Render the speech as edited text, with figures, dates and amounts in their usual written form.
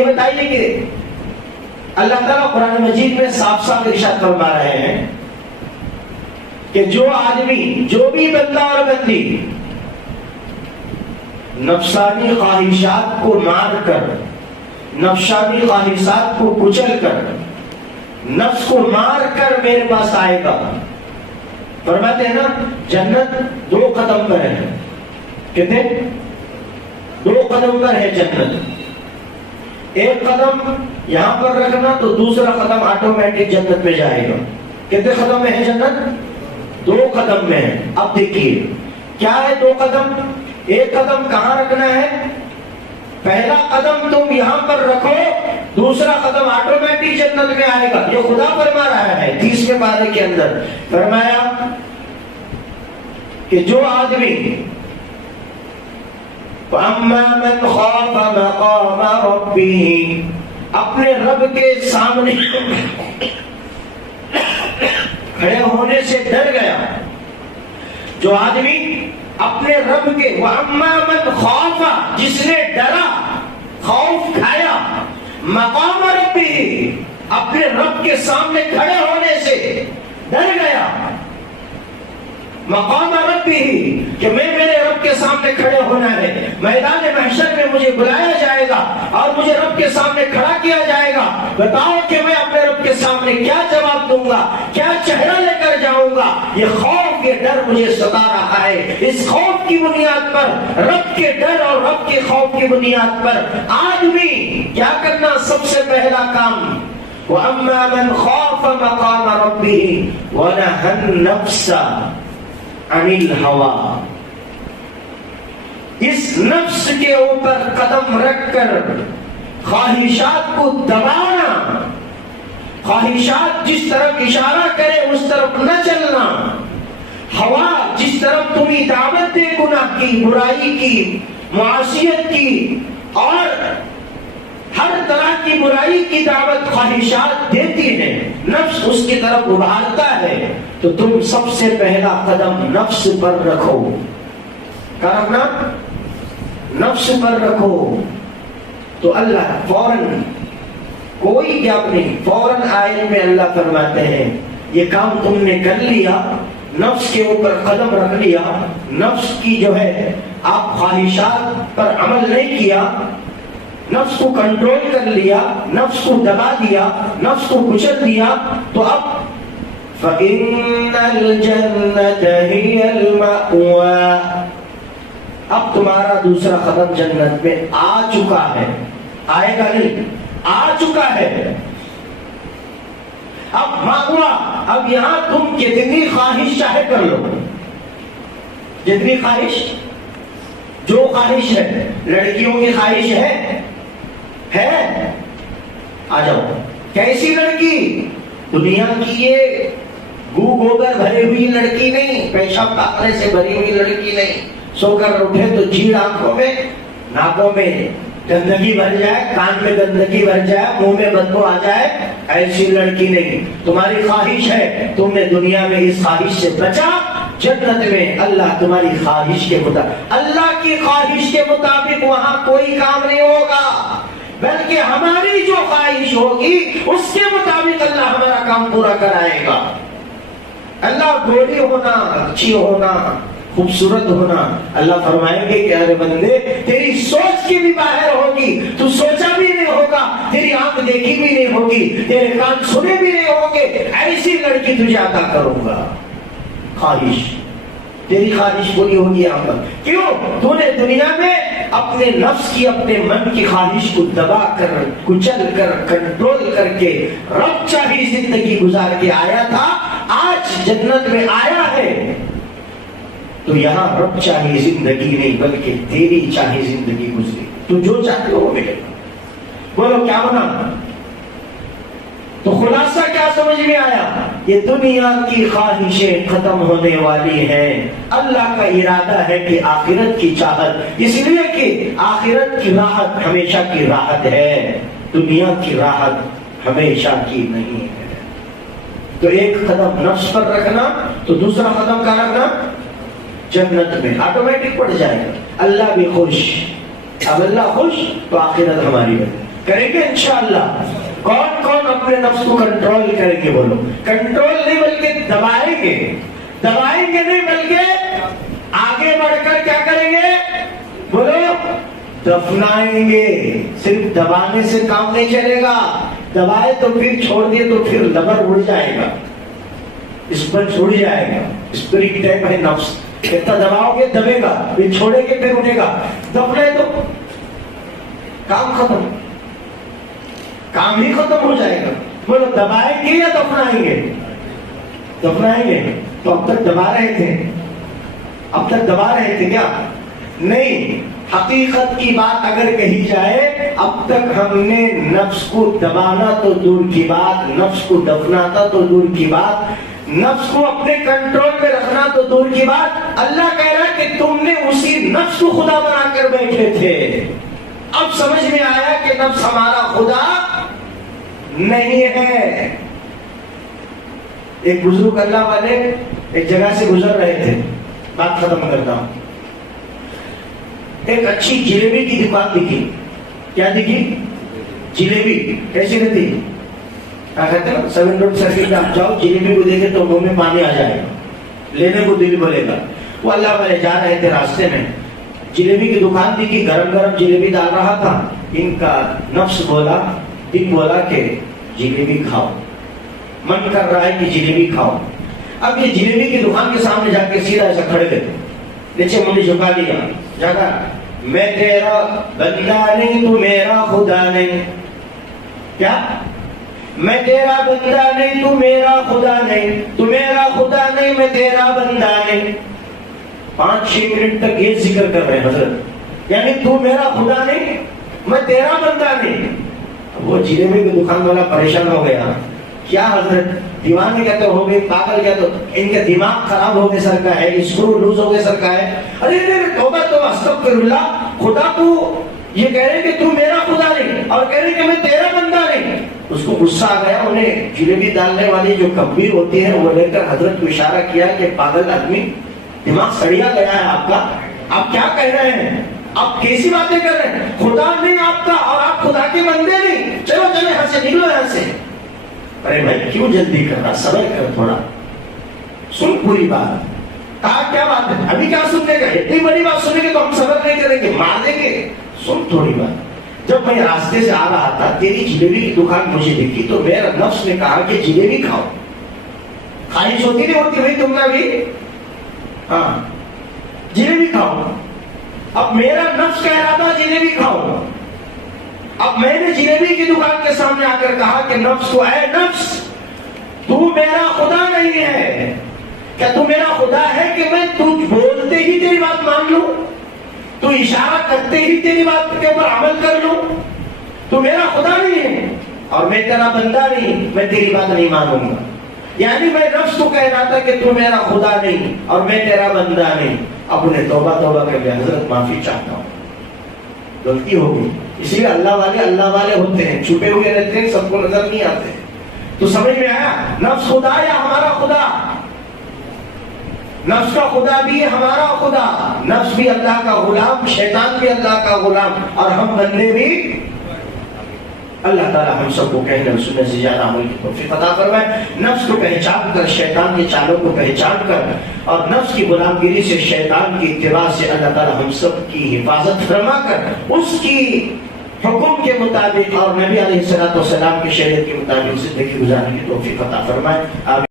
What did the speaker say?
یہ بتائیے کہ اللہ تعالیٰ قرآن مجید میں صاف صاف ارشاد فرما رہے ہیں کہ جو آدمی، جو بھی بندہ اور بندی نفسانی خواہشات کو مار کر، نفسانی خواہشات کو کچل کر، نفس کو مار کر میرے پاس آئے گا، فرماتے ہیں نا جنت 2 قدم پر ہے. کتنے؟ 2 قدم پر ہے جنت. ایک قدم یہاں پر رکھنا تو دوسرا قدم آٹومیٹک جنت میں جائے گا. کتنے قدم میں ہے جنت؟ 2 قدم میں ہے. اب دیکھیے کیا ہے 2 قدم. ایک قدم کہاں رکھنا ہے؟ پہلا قدم تم یہاں پر رکھو، دوسرا قدم آٹومیٹک جنت میں آئے گا. یہ خدا فرما رہا ہے 30ویں پارے کے اندر. فرمایا کہ جو آدمی وَأَمَّا مَنْ خَافَ مَقَامَ رَبِّهِ اپنے رب کے سامنے کھڑے ہونے سے ڈر گیا، جو آدمی اپنے رب کے وَأَمَّا مَنْ خَافَ جس نے ڈرا، خوف کھایا، مقام ربِّهِ اپنے رب کے سامنے کھڑے ہونے سے ڈر گیا، مقام ربی کہ میں میرے رب کے سامنے کھڑے ہونا ہے، میدان محشر میں مجھے بلایا جائے گا اور مجھے رب کے سامنے کھڑا کیا جائے گا. بتاؤ کہ میں اپنے رب کے سامنے کیا جواب دوں گا، کیا چہرہ لے کر جاؤں گا. یہ خوف، یہ ڈر مجھے ستا رہا ہے. اس خوف کی بنیاد پر، رب کے ڈر اور رب کے خوف کی بنیاد پر آدمی کیا کرنا؟ سب سے پہلا کام وَأَمَّا مَنْ خَافَ مَقَامَ رَبِّهِ وَنَهَى النَّفْسَ عن الہوا. اس نفس کے اوپر قدم رکھ کر خواہشات کو دبانا، خواہشات جس طرف اشارہ کرے اس طرف نہ چلنا، ہوا جس طرف تمہیں دعوت دے گناہ کی، برائی کی، معصیت کی اور ہر طرح کی برائی کی دعوت خواہشات دیتی ہے، نفس اس کی طرف ابھارتا ہے، تو تم سب سے پہلا قدم نفس پر رکھو. کیا رکھنا؟ نفس پر رکھو. تو اللہ فوراً، کوئی گیپ نہیں، فوراً آیت میں اللہ فرماتے ہیں یہ کام تم نے کر لیا، نفس کے اوپر قدم رکھ لیا، نفس کی جو ہے آپ خواہشات پر عمل نہیں کیا، نفس کو کنٹرول کر لیا، نفس کو دبا دیا، نفس کو کچل دیا، تو اب فَإِنَّ الْجَنَّةَ هِيَ الْمَأْوَى اب تمہارا دوسرا قدم جنت میں آ چکا ہے. آئے گا نہیں، آ چکا ہے. اب مأوى، اب یہاں تم جتنی خواہش چاہے کر لو، جتنی خواہش، جو خواہش ہے. لڑکیوں کی خواہش ہے، آ جاؤ. کیسی لڑکی؟ دنیا کی یہ گوبر بھری ہوئی لڑکی نہیں، پیشاب کاکڑے سے بھری ہوئی لڑکی نہیں. سو کر اٹھے تو چیڑ آنکھوں میں، ناکوں میں گندگی بھر جائے، کان میں گندگی بھر جائے، منہ میں بدبو آ جائے، ایسی لڑکی نہیں. تمہاری خواہش ہے، تم نے دنیا میں اس خواہش سے بچا، جنت میں اللہ تمہاری خواہش کے مطابق، اللہ کی خواہش کے مطابق وہاں کوئی کام نہیں ہوگا، بلکہ ہماری جو خواہش ہوگی اس کے مطابق اللہ ہمارا کام پورا کرائے گا. اللہ گوری ہونا، اچھی ہونا، خوبصورت ہونا، اللہ فرمائیں گے کہ ارے بندے تیری سوچ کی بھی باہر ہوگی، تو سوچا بھی نہیں ہوگا، تیری آنکھ دیکھی بھی نہیں ہوگی، تیرے کان سنے بھی نہیں ہوں گے، ایسی لڑکی تجھے عطا کروں گا. خواہش، تیری خواہش پوری ہوگی یہاں پر. کیوں؟ تو نے دنیا میں اپنے نفس کی، اپنے من کی خواہش کو دبا کر، کچل کر، کنٹرول کر کے رب چاہی زندگی گزار کے آیا تھا. آج جنت میں آیا ہے تو یہاں رب چاہی زندگی نہیں بلکہ تیری چاہی زندگی گزری. تو جو چاہتے ہو ملے گا. بولو کیا ہونا؟ تو خلاصہ کیا سمجھ میں آیا؟ یہ دنیا کی خواہشیں ختم ہونے والی ہیں. اللہ کا ارادہ ہے کہ آخرت کی چاہت، اس لیے کہ آخرت کی راحت ہمیشہ کی راحت ہے، دنیا کی راحت ہمیشہ کی نہیں ہے. تو ایک قدم نفس پر رکھنا، تو دوسرا قدم کا رکھنا جنت میں، آٹومیٹک پڑ جائے گا. اللہ بھی خوش. اب اللہ خوش تو آخرت ہماری بنے. کریں گے انشاءاللہ. کون کون اپنے نفس کو کنٹرول کریں گے؟ بولو. کنٹرول نہیں بلکہ دبائیں گے. دبائیں گے نہیں بلکہ آگے بڑھ کر کیا کریں گے؟ بولو. دفنائیں گے. صرف دبانے سے کام نہیں چلے گا. دبائے تو پھر چھوڑ دیے تو پھر لبر اڑ جائے گا, اس پر چھوڑ جائے گا. اسپرٹ ٹائپ ہے نفس. کتنا دباؤ گے دبے گا, پھر چھوڑے گے پھر اٹھے گا. دفنائے تو کام ختم, کام ہی ختم ہو جائے گا. بولو دبائیں گے یا دفنائیں گے؟ دفنائیں گے. تو اب تک دبا رہے تھے, اب تک دبا رہے تھے کیا؟ نہیں. حقیقت کی بات اگر کہی جائے, اب تک ہم نے نفس کو دبانا تو دور کی بات, نفس کو دفناتا تو دور کی بات, نفس کو اپنے کنٹرول میں رکھنا تو دور کی بات. اللہ کہہ رہا ہے کہ تم نے اسی نفس کو خدا بنا کر بیٹھے تھے. اب سمجھ میں آیا کہ نفس ہمارا خدا نہیں ہے. ایک بزرگ اللہ والے ایک جگہ سے گزر رہے تھے, بات ختم کرتا ہوں. ایک اچھی جلیبی کی دکان دکھی. کیا دکھی؟ جلیبی. کیسی رہتی؟ کیا کہتے ہیں 7 روڈ سرکل پہ آپ جاؤ, جلیبی کو دیکھے تو منہ میں پانی آ جائے گا, لینے کو دل بولے گا. وہ اللہ والے جا رہے تھے, راستے میں جلیبی کی دکان دکھی, گرم گرم جلیبی ڈال رہا تھا. ان کا نفس بولا, دل بولا کہ جلیبی کھاؤ, من کر رہا ہے کہ جلیبی کھاؤ. اب یہ جلیبی کی دکان کے سامنے جا کے سیدھا ایسا کھڑے گئے, نیچے منڈی جھکا دیا, جاگا میں تیرا بندہ نہیں تو میرا خدا نہیں. کیا؟ میں تیرا بندہ نہیں تو میرا خدا نہیں, تو میرا خدا نہیں میں تیرا بندہ نہیں. 5-6 منٹ تک یہ ذکر کر رہے ہیں حضرت, یعنی تو میرا خدا نہیں میں تیرا بندہ نہیں. وہ جلیبی کی دکان والا پریشان ہو گیا. کیا حضرت دیوانے کہتے ہو گئے, پاگل کہتے ہو, ان کا دماغ خراب ہو گئے سر کا ہے, اسکرو لوز ہو گئے سر کا ہے. ارے توبہ توبہ استغفر اللہ, خدا تو یہ کہہ رہے کہ تو میرا خدا نہیں اور کہہ رہے کہ میں تیرا بندہ نہیں. اس کو غصہ آ گیا. انہیں جلیبی ڈالنے والی جو کبیر ہوتی ہے وہ لے کر حضرت کو اشارہ کیا کہ پاگل آدمی, دماغ سڑیا گیا ہے آپ کا, آپ کیا کہہ رہے ہیں, آپ کیسی باتیں کر رہے ہیں؟ خدا نہیں آپ کا اور آپ خدا کے بندے نہیں. چلو چلو یہاں سے نکلو یہاں سے. ارے بھائی کیوں جلدی کر رہا, صبر کر تھوڑا, سن پوری بات. کہا کیا بات ہے, ابھی کیا سننے کا, اتنی بڑی بات سنیں گے تو ہم صبر نہیں کریں گے, مار دیں گے. سن تھوڑی بات. جب میں راستے سے آ رہا تھا, تیری جلیبی کی دکان مجھے دکھی تو میرا نفس نے کہا کہ جلیبی کھاؤ. خواہش ہوتی نہیں ہوتی بھائی تم نے بھی, ہاں جلیبی کھاؤ. اب میرا نفس کہہ رہا تھا جلیبی کھاؤ. اب میں نے جلیبی کی دکان کے سامنے آ کر کہا کہ نفس کو, اے نفس تو میرا خدا نہیں ہے. کیا تو میرا خدا ہے کہ میں تو بولتے ہی تیری بات مان لوں, تو اشارہ کرتے ہی تیری بات کے اوپر عمل کر لوں؟ تو میرا خدا نہیں ہے اور میں تیرا بندہ نہیں, میں تیری بات نہیں مانوں گا. یعنی میں نفس کو کہہ رہا تھا کہ تو میرا خدا نہیں اور میں تیرا بندہ نہیں. اب انہیں توبہ کر کے حضرت معافی چاہتا ہوں, غلطی ہو گئی. اسی لیے اللہ والے ہوتے ہیں, چھپے ہوئے رہتے ہیں, سب کو نظر نہیں آتے. تو سمجھ میں آیا, نفس خدا یا ہمارا خدا؟ نفس کا خدا بھی ہے ہمارا خدا. نفس بھی اللہ کا غلام, شیطان بھی اللہ کا غلام, اور ہم بندے بھی. اللہ تعالی ہم سب کو کہنے اور سننے سے زیادہ عمل کی توفیق عطا فرمائے. نفس کو پہچان کر, شیطان کے چالوں کو پہچان کر اور نفس کی غلامگیری سے, شیطان کی اتباع سے اللہ تعالی ہم سب کی حفاظت فرما کر اس کی حکم کے مطابق اور نبی علیہ الصلوۃ والسلام کی شریعت کے مطابق زندگی گزارنے کی توفیق عطا فرمائے.